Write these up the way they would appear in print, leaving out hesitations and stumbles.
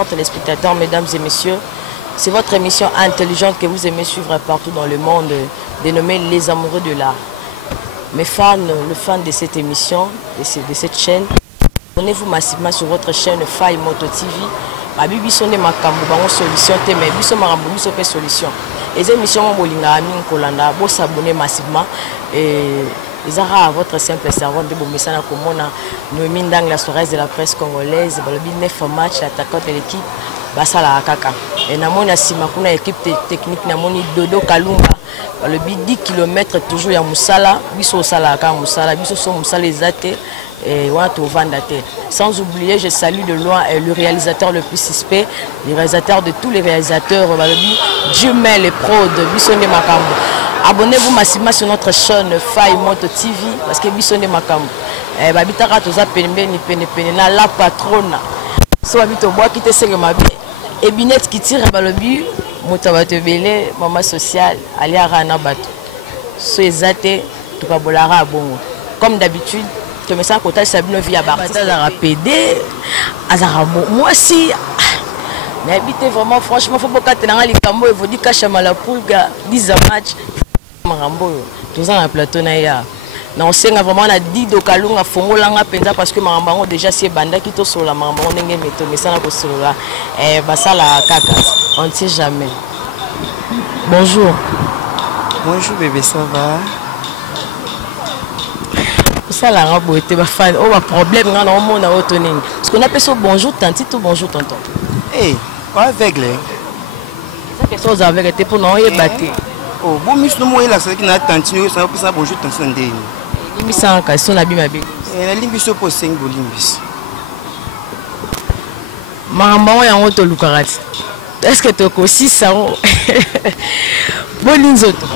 chers téléspectateurs, mesdames et messieurs. C'est votre émission intelligente que vous aimez suivre partout dans le monde, dénommée Les Amoureux de l'Art. Mes fans, le fan de cette émission, de cette chaîne, abonnez-vous massivement sur votre chaîne Fai Moto TV. Babibi sonne makambo bango solution te mais biso makambo biso pe solution. Les émissions molinga ami kolanda bo s'abonner massivement et Zara à votre simple servante de Bomessa na komona Noémie Ndang la soirée de la presse congolaise balobi 9 matchs l'attaquant de l'équipe basala kaka et namoni asima kuna équipe technique namoni Dodo Kalunga balobi 10 km toujours ya musala biso sala ka musala biso so musala ezate et sans oublier, je salue de loin le réalisateur le plus suspect, le réalisateur de tous les réalisateurs, Dieu met les prods, Bissonne Makambo. Abonnez-vous massivement sur notre chaîne Fai Moto TV parce que Bissonne Makambo. Babitara toza pene na la patronne. So habito bois qui te sert ma vie. Et binette qui tire balobi, motabate belé, maman sociale, alia rana bato. So ezate to kabolara bongo. Comme d'habitude. Mais ça côté Sabino via Barthes à PD azara moi aussi mais habité vraiment franchement faut pas que dans les cambo il faut dire cache la poule 10 matchs marambo tous en plateau na ya na on sait vraiment na 10 do kalunga fongola nga penza parce que marambo déjà c'est banda qui to sur la marambo ndenge meto mais ça na ko solola basala kaka on ne sait jamais. Bonjour bébé, ça va? Ça la robe était ma fan. Oh, ma problème, on a un monde à autonomie. Parce qu'on appelle ça bonjour tante ou bonjour tonton. Eh, pas aveugle. Ça fait ça avec été pour non y battre. Oh, bon, mais nous moi là, c'est qui n'a tante, ça peut ça bonjour tante Sandé. Limbi sans cas, son habit ma bille. La limbi so pour 5 limbis. Maman ya ngoto lukarati. Est-ce que tu as aussi ça? Bon linzoto.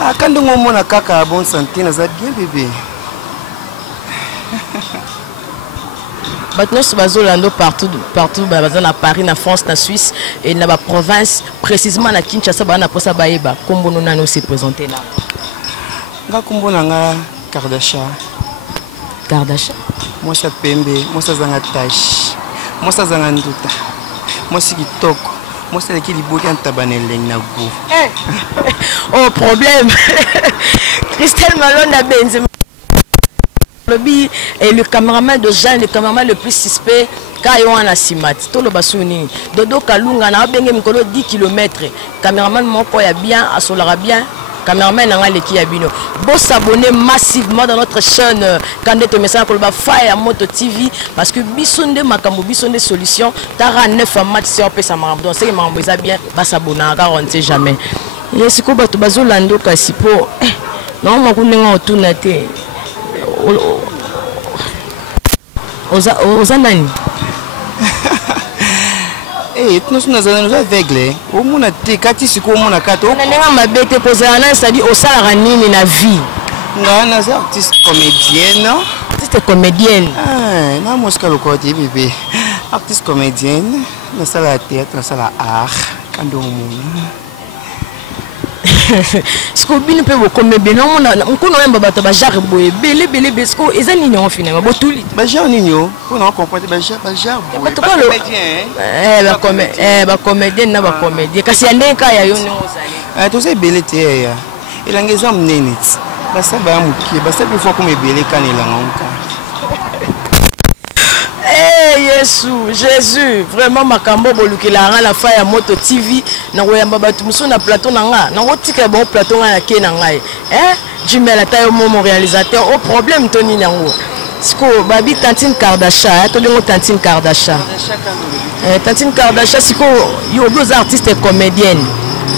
Ah, quand on a caca bonne santé, ça va bien bébé. Maintenant, nous partout, à Paris, en France, en Suisse et dans la province, précisément à Kinshasa, on a baïba. Comment nous allons se présenter là? Comment on a Kardashian. Kardashian? Moi, je suis Pembe, moi, je suis Tash, moi, je suis Nduta, moi, je suis Kitoko, moi, je suis Liboki en Tabanel Nago. Oh, problème! Christelle Malone a Benzema. Et le caméraman de Jean, le caméraman le plus suspect, quand il y a un asimat, tout le bassouni. Dodo Kalunga, na bengé mikolo 10 km. Caméraman moko ya bien, asolara bien. Caméraman n'a les qui abino. Bon s'abonner massivement dans notre chaîne quand tu mets ça pour le Fai Moto TV parce que bisonde makambo bisonde solution. Tara 9 matchs sur pe ça marche. Donc c'est marche bien, va s'abonner car on ne sait jamais. Yes ko bato bazolando kasi po. Non makunenga otunate. Oza nani? Eh, nous sommes aveugles. Au monde a été catissé comme on a caté. On a ma bête posée à l'un, c'est-à-dire au salaranine in la vie. Non, non, c'est artiste comédienne, non? Artiste comédienne. Ah, non, moi je suis le côté bébé. Artiste comédienne, dans ça la théâtre, dans ça la art, quand on monde. Ce qu'on peut vous commettre, non, on a un bateau, bajar boy, belé, besco, et ça n'y a finalement, botuli. Bajar nino, on a compris bajar boy. Comédienne, n'a pas comédien. Kasi y a des cas, y a une. Ah, tout ça belé t'es ya. Il a un exemple nénit. Basta ba muki, basta plus fort comme belé quand il a un Jésus, vraiment makambo boluki la Fai Moto TV na koyamba batu muso na plateau na nga na kotika bon plateau na ke na ngai du mel atayo mon réalisateur au problème toni nango sko babi Tantine Kardashian to lingo Tantine Kardashian Tantine Kardashian siko yo deux artistes et comédienne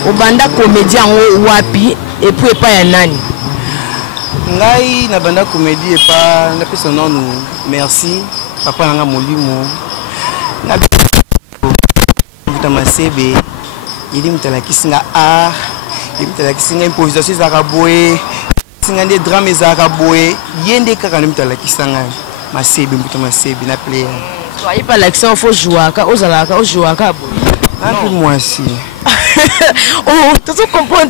au banda comédien wapi et puis pas ya nani ngai na banda comédie et pas na personne nous merci papa nanga molimo na butama sebe il mutala kisinga art il mutala kisinga improvisation za kaboé singa des drames za kaboé yende kaka mutala kisanga masebe butama sebe na player soyez pas l'accent faut jouer ka ozala ka jouer ka un peu moi aussi oh tu comprends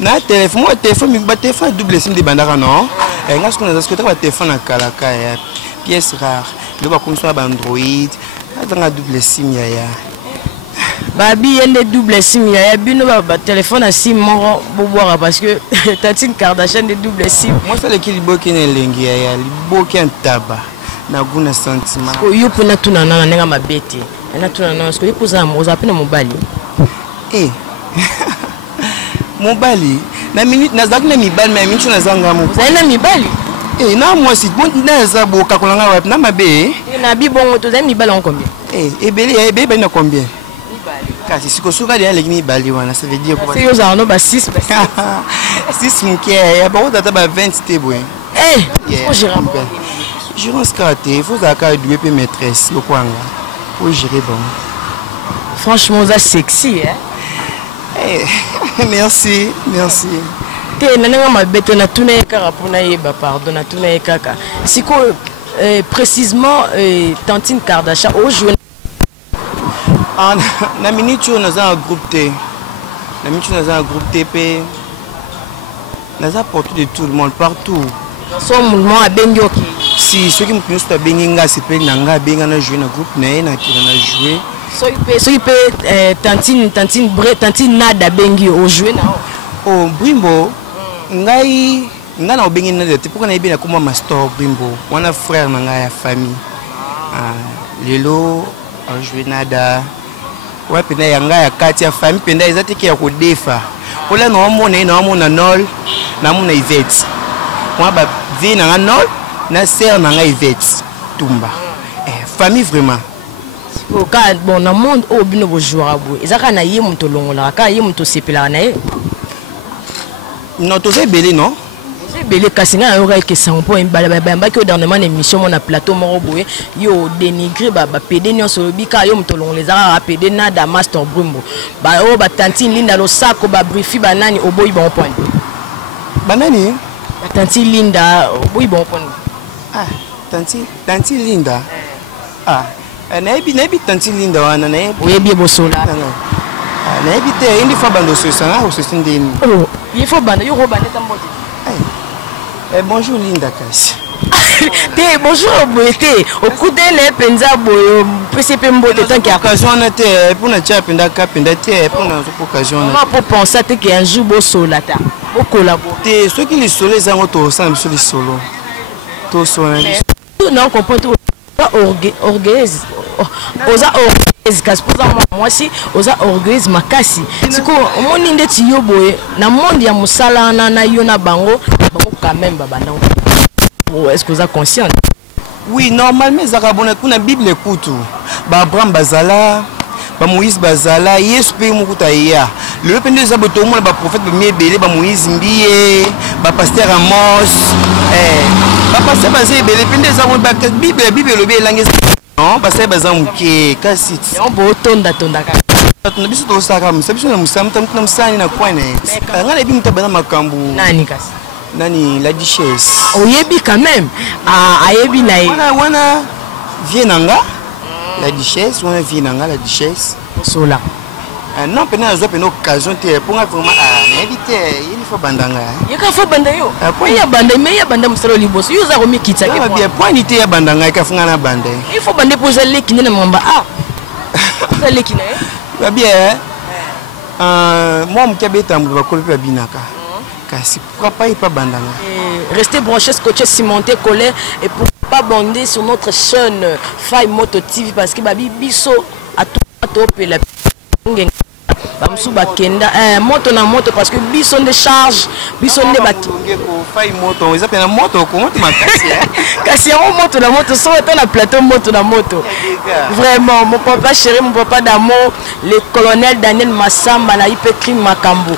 na téléphone moi téléphone mi téléphone double sim de bandara non ngas ko na zasko ta téléphone na kalaka ya pièce rare le ba comme ça ba Android Tanga double sim yaya. Babi yende double sim yaya bino ba téléphone à sim moro boboira parce que Tantine Kardashian de double sim. Moi ça le kili boki na lengi yaya, liboki antaba. Na guna sentiment. Ko yupo na tuna na nenga mabete. Na tuna na parce que yupo za mo za pena mobali. Eh. Mobali na minute na zakina mibali na minute na zanga mo. Za mibali. Eh na moi si bon na za boka kolanga wapi na mabe. Na bibongo to za mibali en combien? Bébé na combien? Kasi siko suka dia lekini bali wana ça veut dire quoi? C'est aux arno ba 6 6 mouké ya ba tata ba 20 tebo. Faut gérer. Gérant skraté, faut zakka doué pe maîtresse le kwanga. Faut gérer bon. Franchement ça sexy Merci. Te nananga mabete na tuna kaka pona yeba pardon na tuna kaka. Siko précisément Tantine Kardashian au jour na minute on a un groupe T. Na minute on a un groupe TP. Na za porte de tout le monde partout. Son mouvement a bengi ok. Si ceux qui me connaissent pas bengi nga c'est pe nanga benga na jouer na groupe na qui na jouer. So il peut Tantine nada bengi au jouer na. Oh Brimbo ngai na obengi na te pourquoi na ibe na koma master Brimbo. Wana frère na nga ya famille. Lelo a jouer nada. Ouais, penda yanga ya kati ya famille penda ezati ki ya kodefa. Ola na mona nol na mona Yvette. Moi ba vi na nol na sœur na nga Yvette Tumba. Famille vraiment. Au cas bon na monde au bino bo jouer abo. Ezaka na ye muto longola ka ye muto sepela na ye. Non to belé non? Belé kasinga yoka ke sampo mbala ki dernièrement émission mon na plateau moko boye yo dénigrer ba PD nyonso bika yo mutolongo les ara PD na da master Brumbo ba o ba Tantine Linda lo sako ba briefi ba nani oboyi bon point banani ba Tantine Linda oboyi bon point Tantine Linda na ebi Tantine Linda wana na ebi bosola na ebi te indi fa bando so sanga o so sindeni il faut banda yo robane tambote. Bonjour Linda Kasi. Bonjour Boete. Au coup de les penza boyo PCP mbote tant qu'il y a occasion na te pour na tcha penda ka penda te pour na occasion na. Pour penser que un jour bo solata. Bo collaborer. Ceux qui les solo zango to sans sur les solo. To solo. Non comprends tout. Orgueilleuse. Oza orgueilleuse kasi pour moi si oza orgueilleuse makasi. Siko omoni ndeti yo boye na monde ya musala na yo na bango quand même babana. Est-ce que vous êtes conscient? Oui, normalement zakabona kuna Bible écoute. Ba Abraham bazala, ba Moïse bazala, Yesu pe mukuta ya. Le pende za boto mo ba prophète ba mebele ba Moïse mbiye, ba pasteur Amos, ba pasteur bazé bele pende za ba Bible lobe langue non, ba sai baza muke kasi. On bo tonda ka. Na biso to saka musabiso na musamta mutuna musani na kwana. Ngana bi mutabana makambu. Nani kasi? Nani la duchesse. Oyebi quand même. Ayebi na ye. Wana vienanga. La duchesse, wana vienanga la duchesse. Sola. Non, pena zo pena occasion te pour vraiment éviter, il faut bandanga. Il faut banda yo. Il y a banda mais il y a banda musalo liboso. Yo za romi kitsa ke. Bien point ni te ya bandanga ka funga na banda. Il faut banda pour zale kine na mamba. Zale kine. Ba bien. Moi mkabeta mba kolpe binaka. Kasi pourquoi pas bandanga. Restez branchés, scotchés, cimentés, collés et pour pas bander sur notre chaîne Fay Moto TV parce que babi biso a tout pe la bamsu bakenda moto na moto parce que biso de charge biso de bato Fay Moto ils appellent moto comment tu makasi kasi on moto na moto so pe la plateau moto na moto vraiment mon papa chéri mon papa d'amour le colonel Daniel Massamba na ipekri makambo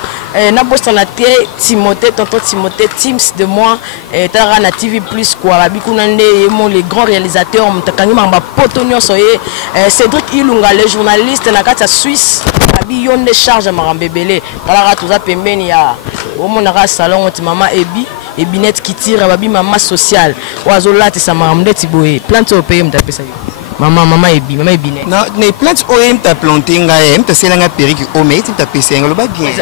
na bossa na te Timothée tonton Timothée Teams de moi tara na TV plus quoi babikuna nde mon les grands réalisateurs mutakangi mamba poto nyonso ye Cédric Ilunga le journaliste na kata Suisse abi yonde charge marambebele kala tuza pembeni ya omonaka salon oti mama ebi ebinet qui tire babi mama social oazola te sa maramde tiboye plante au pays mtapesa yo Maman ebi na plante o em ta planté ngai em ta sela nga periki o mais tu ta pesa nga lo ba bien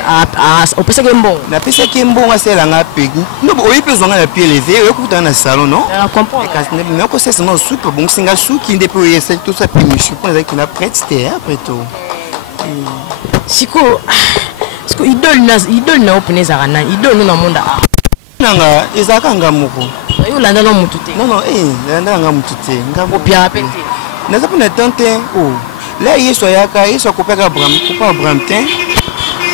o pesa ke mbongo na pesa ke mbongo sela nga peki no o yi pesa nga na pied levé o kuta na salon non comprendre kasi ne ko c'est non soupe bon singa souki nde po yesa tout ça puis monsieur pour avec na prête c'était après tout siko idole na openeza kana idole na monda nanga ezaka nga moko yo landa no mutu te non landa nga mutu te nga kopia pete naza pona tante oh là yeso yaka yeso kopaka Abraham ten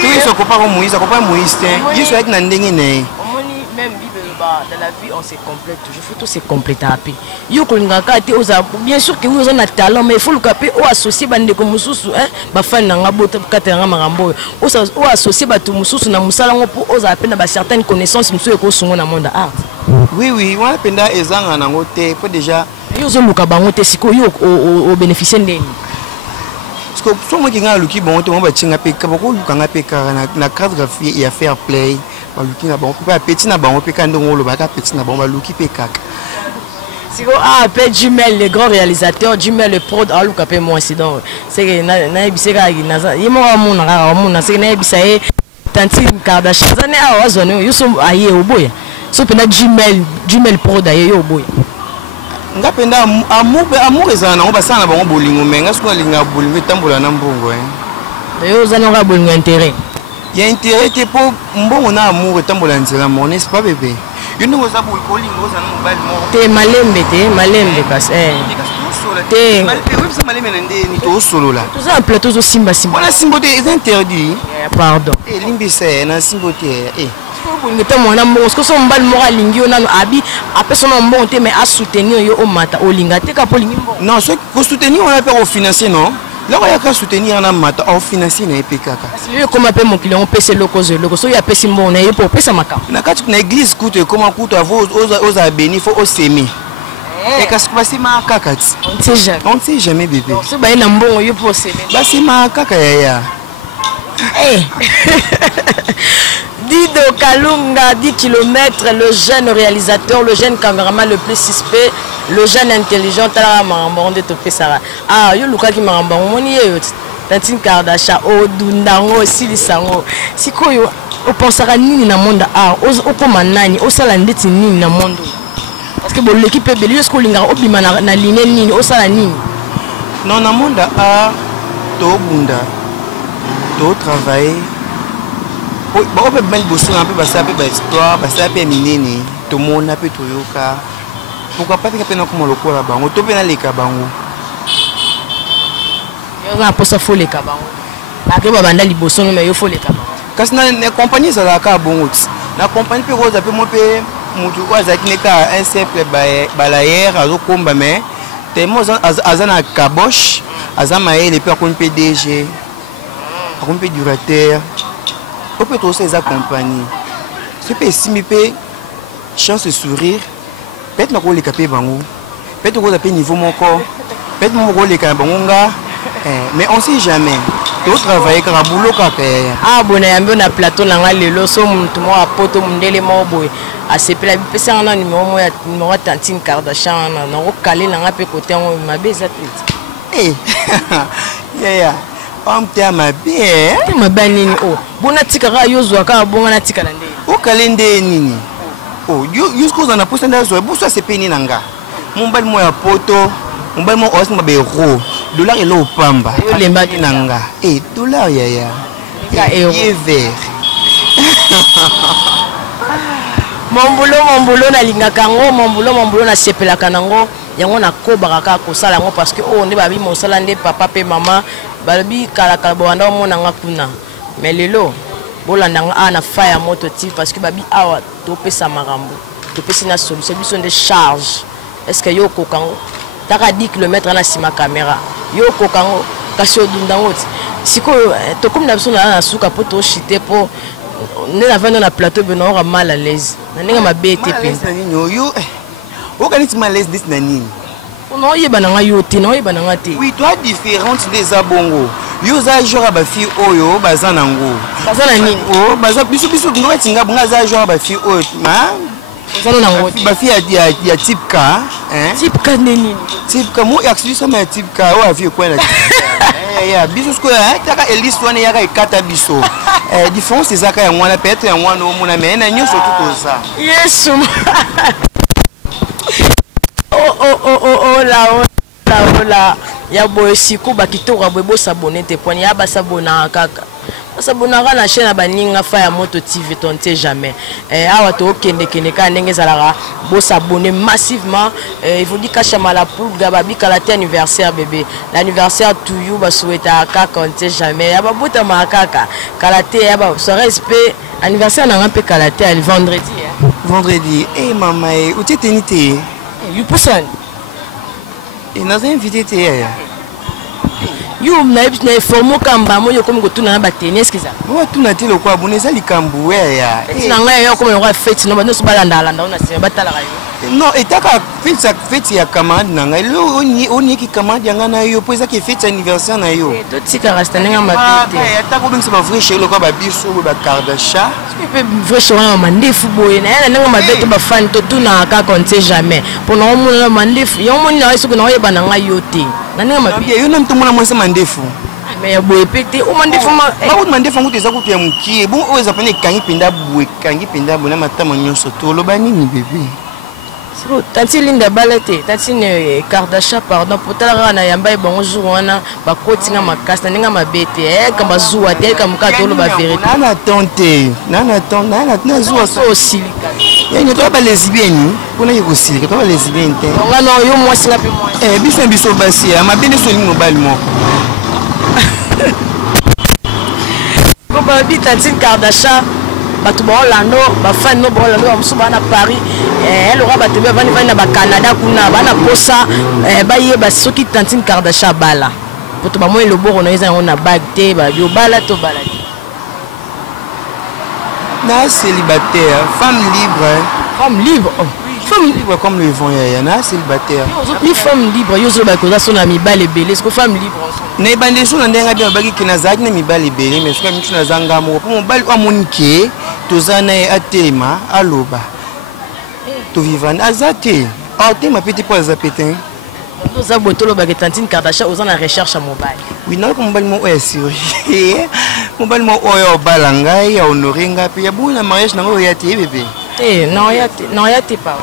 to yeso kopaka Moïse ten yeso yaki na ndenge ne omoni même bible dans la vie on se complète toujours faut tout se compléter après yo kolingaka te oza bien sûr que vous avez talent mais il faut le caper ou associer bande ko mususu ba fan na ngabota katanga marambo o associer ba to mususu na musala ngo po oza apena ba certaines connaissances mususu ko sungo na monde art oui wana penda ezanga nango te po déjà yo zo luka bango te siko yo o bénéficier ndeni parce que somo kinga luki bon te mo ba chinga pe ka ko luka nga pe ka na cartographie et à fair play ba luki na bango pe petit na bango pe ka ndongo lo ba ka petit na bango ba luki pe kaka siko pe Jumel le grand réalisateur Jumel le prod a luka pe moi c'est donc c'est que na biseka na yemo amuna c'est que na bisa e Tantine Kardashian zane a wazone yo so aye oboya so pena Jumel prod aye yo oboya nga penda amour ezana ngo basana bango bolingo menga siko linga bolingo tambola na mbongo yo zana nga bolingo intérêt ya intérêt te po mbongo na amour tambola nzela mon n'est pas bébé yo ndongo za bolingo zana mobali mo te malembe kas te malembe na ndeni to solola to za plateau zo simba wala simbo te est interdit pardon limbisa na simbo te ngeta mwana mbongo parce que so mbali moko alingi yo nano abi apesa na mbongo te mais a soutenir yo o mata olinga te ka polingi mbongo non ce ko soutenir on a pas au financier non là on y a qu'à soutenir na mata au financier na epekaka parce que yo comme appelle mon client on pèse loko so ya pèse mbongo na yo pour pèse maka na kati na église coûte comment coûte avo aux béni faut au semer et qu'est-ce que c'est ma kakati on sait jamais bébé so ba na mbongo yo pour semer ba c'est ma kaka ya Dido Kalunga, 10 km, le jeune réalisateur, le jeune caméraman le plus suspect, le jeune intelligent, de topé Sarah. Ah, yo luka ki maramba, moni yo Tantine Kardashian, o dundango, silisango. Siko yo, o pensera nini na monde ah, o koma nani, o sala ndeti nini na monde. Parce que bon l'équipe est belle, est-ce linga o bima na ligne nini, o sala nini. Non na monde ah, to bunda. To travailler. Bon, on peut bien bosser un peu, parce que exploit, parce que minini, tout le monde a pu tout yoka. Pourquoi pas que nous comme le corps là-bas, on peut bien les cabango. Il y a un peu ça faut les cabango. Parce que babanda li boson mais il faut les cabango. Parce que la compagnie ça la cabongo. La compagnie peut rose un peu mon peu, mutu quoi ça qui n'est qu'un simple balayeur, azo combat mais, tellement azana caboche, azama il est pas comme PDG, comme durateur. On peut aussi les accompagner. Ce peut estimer chance de sourire. Peut-être que les capés bango. Peut-être que les niveau mon corps. Peut-être que les capés bango. Mais on ne sait jamais. Tu travailles avec un boulot. Ah bon, on a plateau là le loso tout moi à poto mundele mo boy. À ce plat pesa on a numéro Tantine Kardashian on a calé là peu côté on m'a baisé eh ya on t'a ma bien ma banini oh bona tika ka yozwa ka bonga na tika ndé o kalende nini oh yusko za na posa ndazo buso se peni nanga mumbali mo ya poto mumbali mo osma be ro dollar elo pamba yo lemba nanga eh dollar ya vert mon boulot na lingaka ngo mon boulot na sepelaka nango yango na kobaka ka kosala ngo parce que on ne babi mosala nde papa pe maman balobi kala banda mona nga kuna mais lelo bolanda nga na fire moto ti parce que babi awa to pesa marambo to pesa na solution biso de charge est-ce que yo kokango taka 10 km na sima caméra yo kokango kasi odundango ti siko to comme na biso na suka po to chiter po ne la vendre na plateau beno ra mal à l'aise na ninga mabete pe yo o kaniti mal à l'aise dis na nini non yeba na nga yo te non yeba na nga te oui toi différente des abongo yo za jora ba fi oyo bazana ngo bazana nini oh baza biso ngo tinga bunga za jora ba fi oyo ma ba fille ya type K hein type K nini type K mo actually ça mais type K wa vie quoi la ya biso sko taka elise wana yaka ekata biso différence ezaka ya mwana peut-être ya mwana omona mais na nyonso tout ça yesu oh la ya boye siku bakitoka boye bo s'abonner te poni ya ba s'abonner kaka basabonaka na chaîne baninga fa ya Moto TV tonte jamais awa to okende ka ndenge ezalaka bo s'abonner massivement il faut dire kasha mala pour gababi kala te anniversaire bébé l'anniversaire to you ba souhaita kaka tonte jamais ya babota makaka kala te ya ba so respect anniversaire na ngampe kala te le vendredi maman où tu t'es nité you person et nous invité te yo na informo kamba moyo comme gotuna na bateni est-ce que ça moi tuna te lokwa boneza likambu ya na ngai yo comme yo fête no bano balanda on a se batala yo non etaka fête ya camarade na ngai lo oni ki camarade yanga na yo poza ki fête anniversaire na yo to tika rasta nga mapete etaka bingisa ba vrai chez lokwa ba biso ba Kardasha pe vrai chez wana mandefu boye na nga mabete ba fan to tuna ka compter jamais pour no mo mandefu yo mo na iso ko na yeba na ngai yo te na nga mabete yo nam to mo na mo mandefu mais boye pété o mandefu ba mandefu ngutu eza kutu ya mukie bon o eza pene kangi penda bona matama nyonso to loba nini bébé siko tanti linda balete tanti ne Kardasha pardon potala na yamba bonjour wana ba kotinga makasta ninga mabete kamba zuwa te kamba to lo ba vérité nana tente zuwa so silika yenye to ba lesbienne kuna yiko silika to ba lesbienne te ngano yo mwasi ngapi mwasi biso basi ya mabene so lingo bali moko Comme dit Tantine Kardasha, bato ba Orlando, ba fan no ba Orlando ba musu ba na Paris, elle aura bato ba vani na ba Canada kuna ba na posa ba ye ba soki Tantine Kardasha bala. Poto ba mo le boro no eza on na bag te ba yo bala to bala. Na célibataire, femme libre. Femme libre comme le vent ya na célibataire. Ni femme libre yo zo ba ko za sona mi bale belé, est-ce que femme libre na bande so na ndenga bien baki kinazaki na mibali belé mais soka mitu na zanga mo po mobali amonike tozana atelema aloba to vivant azate atema petit po azapete za botolo ba Tantine Kardasha ozana recherche mobile oui na ko mobali mo oya sérieux mobali mo oya balanga ya honorenga pe ya buna mariage nango ya te bébé non ya te pas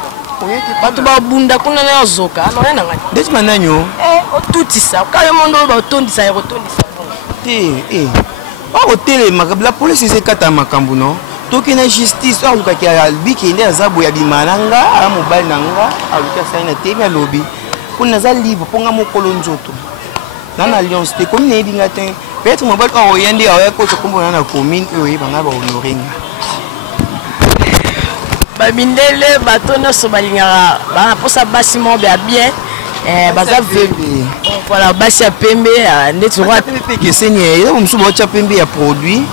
bato babunda kuna na yozoka no yana ngani ndeti mananyo otutisa kale mondo ba otondisa ya otondisa otelema la police ezekata makambo no toki na justice alukaki albiki nde azabu ya bimalanga mobali nanga aluka sai na tebi alobi kuna za libre ponga mokolo nzoto na alliance te commune ebinga te peut-être mobali oyende ayako tokombo na commune oyo banga ba honorenga bamindele bato nyonso balingaka bana mposa basi mo bien baza vebe voilà basi ya pembe ndeti keseni eza mosusu baotya pembe ya produit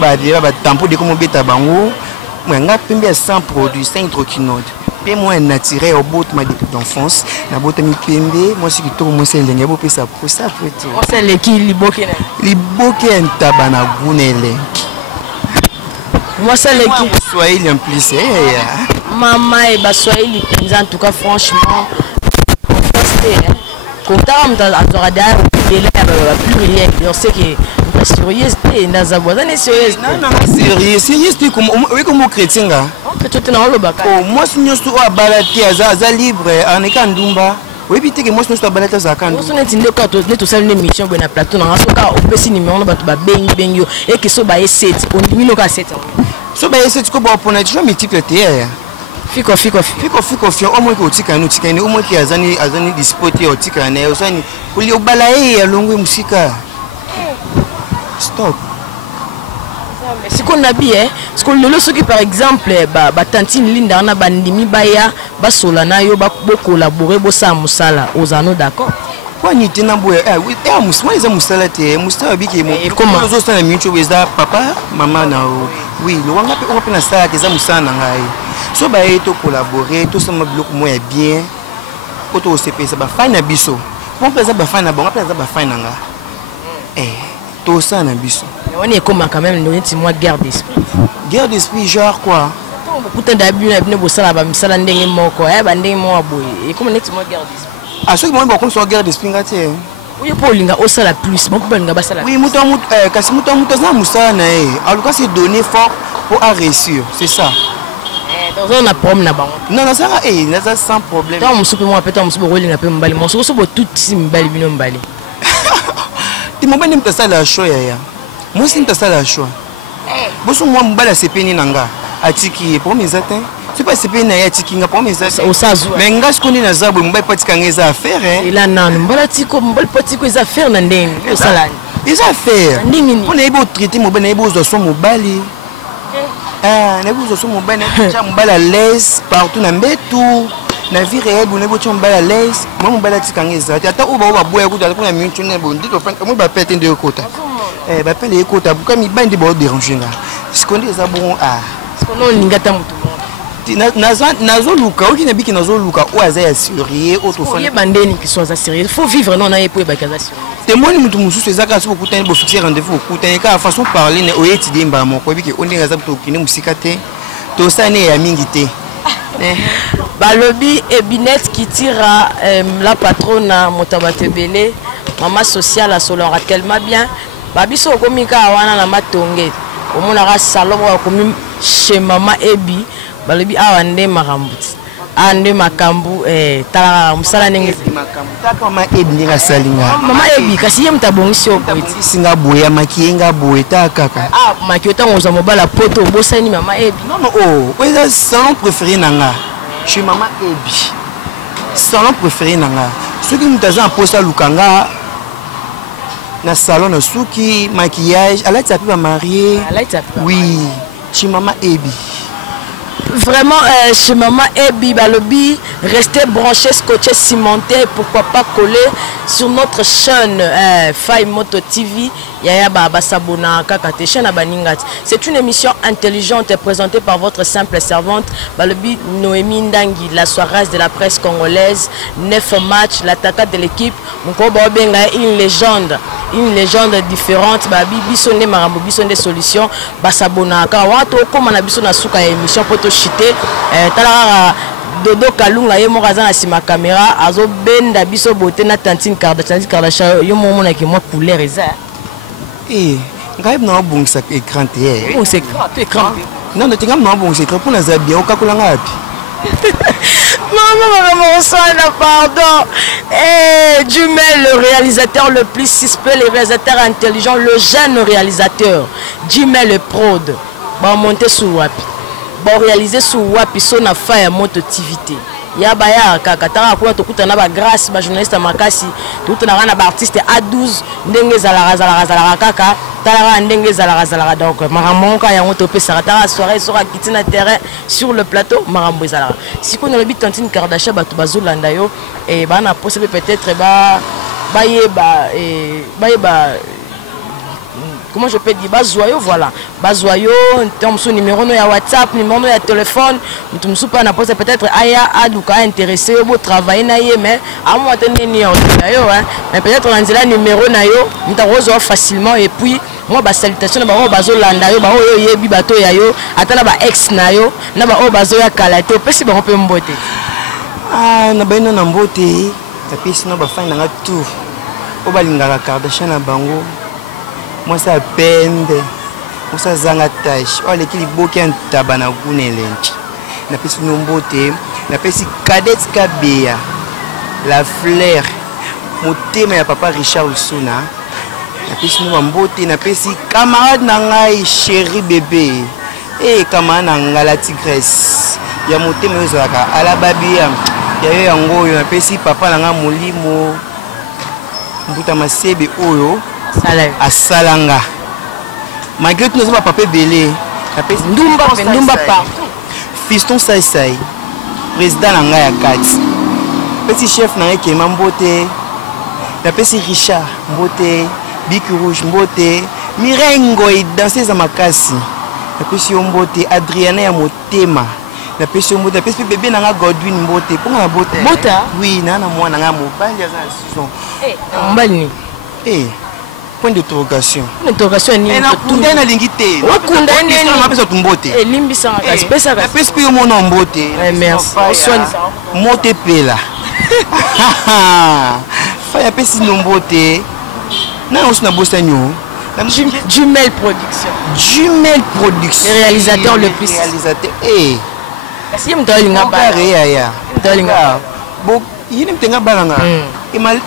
badela batampo deko mobeta bango nga pembe ya sans produit sans hydroquinone mpe moi naturel obotama depuis d'enfance nabotami pembe mwasi kitoko mwasi elenge bopesa posa eleki liboke ya ntaba na guna elengi Moisseleki Swahili en plus maman et Swahili en tout cas franchement quand on a plus rien on sait que sérieux sérieux comme chrétien moi si nous sommes balati aza libre aneka ndumba oui puis que moi je suis balati za kandu so neti ndeko to neto sala une émission bo na plateau na soka opesi numéro na bato ba bengi et que so ba set on dimino ka set so ba set ko ba pona tu multiple te fiko fio au moins que otika no tika ni au moins que azani dispoti otika na osani uli obalaye ya longwe musika stop si qu'on a bien ce qu'on le soki par exemple ba Tantine Linda na bandimi baya ba solana yo ba collaborer bo sa musala ozano d'accord kwa ni tena boya oui musala eza musala te musala biki mo comment zo sana micho beza papa mama na oui le wanga pe on pe na sala eza musala na ngai so ba eto collaborer to sama bloc mo ya bien koto osepesa ba fana biso bon pesa ba fana bon pesa ba fana nga to sana biso on est comme quand même le moi guerre d'esprit genre quoi beaucoup d'abus na bino bosala ba misala ndenge moko ba ndenge mo boye et comme net mo garde d'esprit ah ceux qui m'ont beaucoup sur guerre d'esprit ngate oui pour linga osala plus beaucoup balinga basala oui muto kasi muto za musala na en tout cas c'est donné fort pour à réussir c'est ça donc on a problème na bango non non ça na sans problème donc musupe mo apeta musupe rolinga pe mbali mo so bo tout mbali bino mbali ti mo bende mtasa la show ya moi si mtasa la show boso moi mbala sepeni nanga atiki pour mes atteints c'est pas sepeni na atiki nga pour mes atteints au sazu mais nga skoni na zabo mbala patika ngeza affaire et là non mbala tiko mbala patiko les affaires na ndenge au salani les affaires on est beau traiter mo bana ebo zo so mobali ah na ebo zo so mobali na mbala à l'aise partout na mbetu na vie réelle on est beau tu mbala à l'aise moi mbala tika ngeza ata oba boya kuta kuna mintu ne bo ndito fa mo ba pete ndio kota ba pele ekota buka mi bandi bo déranger nga sikondi eza bon ah sikono lingata mutu nazo luka oki na biki nazo luka o aza ya sérieux auto fa ye bandeni qui sont sérieux il faut vivre non na epo ba kaza sérieux témoigne mutu mususu ezaka so kutani bo fixer rendez-vous kutani ka façon parler ne oyeti dimba moko biki ondinga za buto kine musika te to sane ya mingi te balobi Ebinet qui tira la patronne Motabatebele maman sociale à Solora tellement bien babiso komika wana na matonge omona ka salon ko chez maman Ebi balobi awa nde makambuti ande makambu tala musala nenge makambu taka mama Ebi ndinga salinga mama Ebi kasi ye mutabongisi okwiti singa boya makienga boya taka makiota ngoza mobala poto bosani mama Ebi non non oh eza salon préféré nanga chez maman Ebi salon préféré nanga ceux qui mutaza en poste lukanga na salon na suki maquillage elle a tapé ma mariée oui chez maman Ebi vraiment chez maman Ebi balobi restez branchés scotché cimenté pourquoi pas coller sur notre chaîne Faye Moto TV yaya baba sabona kaka chaîne abaningati c'est une émission intelligente présentée par votre simple servante balobi Noémie Ndangi la soirée de la presse congolaise 9 matchs l'attaquant de l'équipe Mkoba Benga une légende différente babi biso ne marambo biso des solutions basabona ka wato koma na biso na suka ya émission poto chité tala Dodo Kalunga ye mo kaza na sima caméra azo benda biso boté na Tantine Kardashian yo mo mona ki moi couleur eza ngai na bongisa écran te bon c'est écran non tinga na bongisa écran pour na zabia okakula ngapi non, pardon. Jumel, le réalisateur le plus suspect, le réalisateur intelligent, le jeune réalisateur. Jumel le prod. Bon, monter sous Wapi. Bon, réaliser sous Wapi, son affaire à mototivité. Ya baya kakatara kwa tokuta na ba grâce ba journaliste makasi tout na rana ba artiste A12 ndenge zala kaka tala ndenge zala donc maramonka ya moto pe sarata soirée sera quitter na terrain sur le plateau marambo zala si qu'on a le but Tantine Kardashian ba to bazolanda yo et ba na possible peut-être ba comment je peux dire bazoyo voilà bazoyo ton numéro no ya WhatsApp numéro no ya téléphone tu me soupa na pose peut-être aya aduka intéressé au travailler na ye mais à moi tenir yo mais peut-être on a numéro na yo mtarozo facilement et puis moi ba salutation ba o bazolanda yo ba o yebi bato ya yo atala ba ex na yo na ba o bazoya kalate pesi ba pe mbote na baina na mbote tapi sino ba fanya nga tout o balingaka Kardashian na bango moi ça pende moi ça zanga tâche oh l'équipe boki ntaba na kunelenchi na pesi nombote na pesi Cadette Kabea la fleur motema ya papa Richard Usuna na pesi nombote na pesi camarade na ngai chéri bébé camarade na ngala tigresse ya motema yozaka ala babia ya yo yango na pesi papa na nga molimo mbuta masebe oyo asalanga malgré tout nous avons papa belé ndumba partout fiston sai président na nga ya kati petit chef na yeke mambote na pesi Richard mbote Big Rouge mbote Mirengo et danser makasi na pesi mbote Adriana ya motema na pesi mbote na pesi bébé na nga Godwin mbote pour na bote bota oui na mwana nga mobali ya saison mbali point d'interrogation. Une interrogation ni. Et na kunda na lingité. Okunda nini? Na pesa tumbote. Limbisa ngaka pesa ka. Pesa pe mo na mbote. Merci. Mote pela. Faya pesi nombote. Na on na bossa nyo. Jumel Production. Jumel Production. Le réalisateur le plus. Réalisateur. Kasi mto linga ba. Ya. Mto linga. Bo yini mtenga balanga. Emal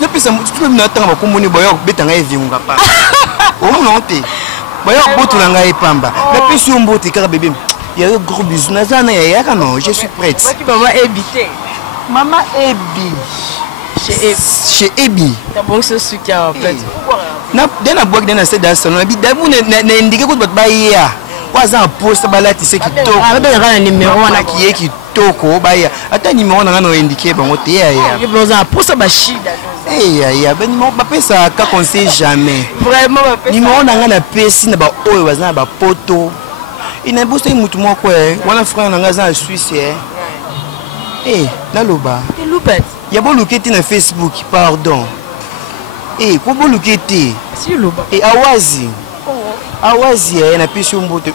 na pesa mtu na tanga bakomoni boyo betanga evinga pa. Omo te. Boyo botulanga epamba. Na pesi mbote kaka bébé. Il y a un gros bisou. Nazana ya non, je suis prête. Maman Ebité. Maman Ebi. Chez Ebi. T'as bon ce soutien en fait. Na boîte dans cette salon. Bi dabu na indiqué ko ba ya. Waza poste bala tise kitoko. Ah ben na numéro na kiye kitoko ba ya. Ata numéro na no indiqué ba ngote ya. Ye besoin poste ba shida. Ya ben numéro ba pesa ka conseil jamais. Vraiment ba pesa. Numéro na ngana pesi na ba oyo waza ba poto. Ina boste mutu moko wana frère na ngaza Suisse na loba. Te loupet. Ya bo luketi na Facebook, pardon. Ko bo luketi. Si loba. Awazi. Awazi na pesi mbote.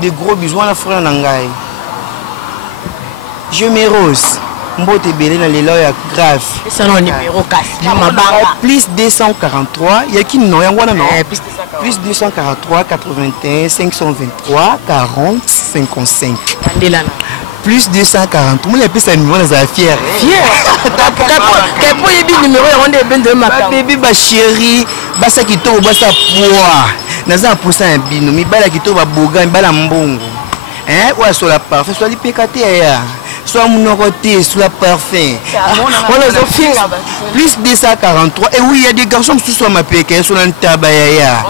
De gros bisous na frère na ngai. Je me rose. Mbote belé na lelo ya grave. C'est un numéro casse. Mabanga plus 243, il y a qui non ya ngwana non. Plus 243 81 523 40 55. Ndelana. Plus 240. Moi, il y a plus de numéro, fier. Fier. Quel point est le numéro de ben de ma bébé, ma chérie, basa qui tombe, basa poids. Naza pour ça un bino, mi bala qui tombe, boga, bala mbongo. Hein? Ouais, sur la parfum, soit l'ipécaté, soit mon côté, sur la parfum. Plus 243. Et oui, il y a des garçons qui sont ma pékin, sur un tabaya.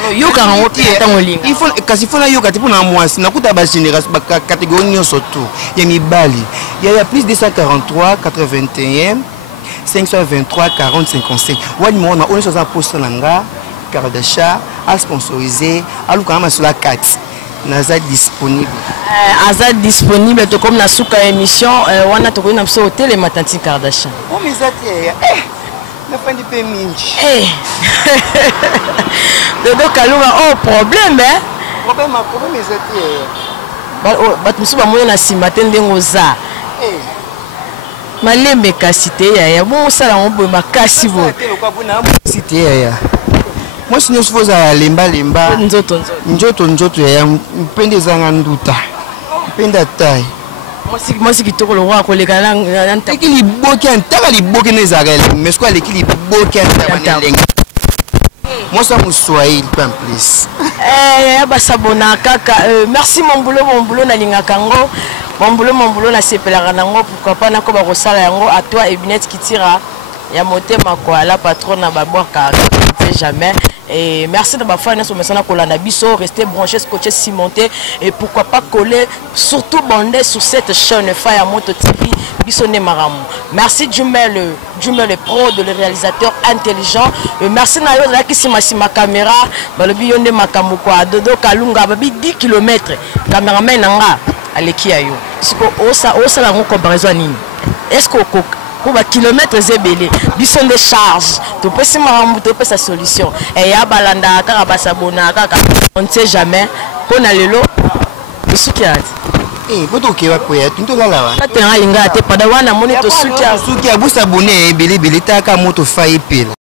Il faut kasi faut la yoka pour na moi na kuta ba génération ba catégorie surtout il y a mi bali il y a plus 243 81 523 40 55 wani mo na on est poste nanga carte d'achat à sponsoriser à l'ukama sur la carte naza disponible disponible to comme na suka émission wana to na so hotel et matanti carte d'achat oh mais ça na fin du paiement Dodo Kalunga problème problème ezati bato musu bamoyo na nsima te ndenge oza malembe kasi te yaya bongo osala ngo boye makasi boye te yaya mwasi nyonso fo ozala lembalemba nzoto yaya mpende ezanga nduta mpende ataye mwasi kitoko lokwa koleka leki liboki antaka liboki na ezalaka elengi mais sikoyo aleki liboki antaka na elengi mwasi ya moswahili pe en plus basabona kaka merci mon boulot nalingaka yango mon boulot nasepelaka nango pourquoi pas nakoba kosala yango à toi Ebinette Kitira ya motema quoi la patronne na babwaka jamais et merci de ma foi nous sommes kolanda biso rester branché scotché cimenté et pourquoi pas coller surtout bandé sur cette chaîne Faya Moto TV biso ne maramu merci Jumel le pro de le réalisateur intelligent et merci na yo qui sima caméra balobi yonde makambo quoi Dodo Kalunga babi 10 km cameraman nanga aleki ayo siko osa la comparaison nini est-ce que pour ba kilomètres zébélé biso de charge to pesi marambu to pesa solution et ya balanda kaka basabona kaka on ne sait jamais pona lelo bisukiat boto kewa koya tunto lala wa tatenga linga te pada wana moni to sukia busa bone belé taka moto faipela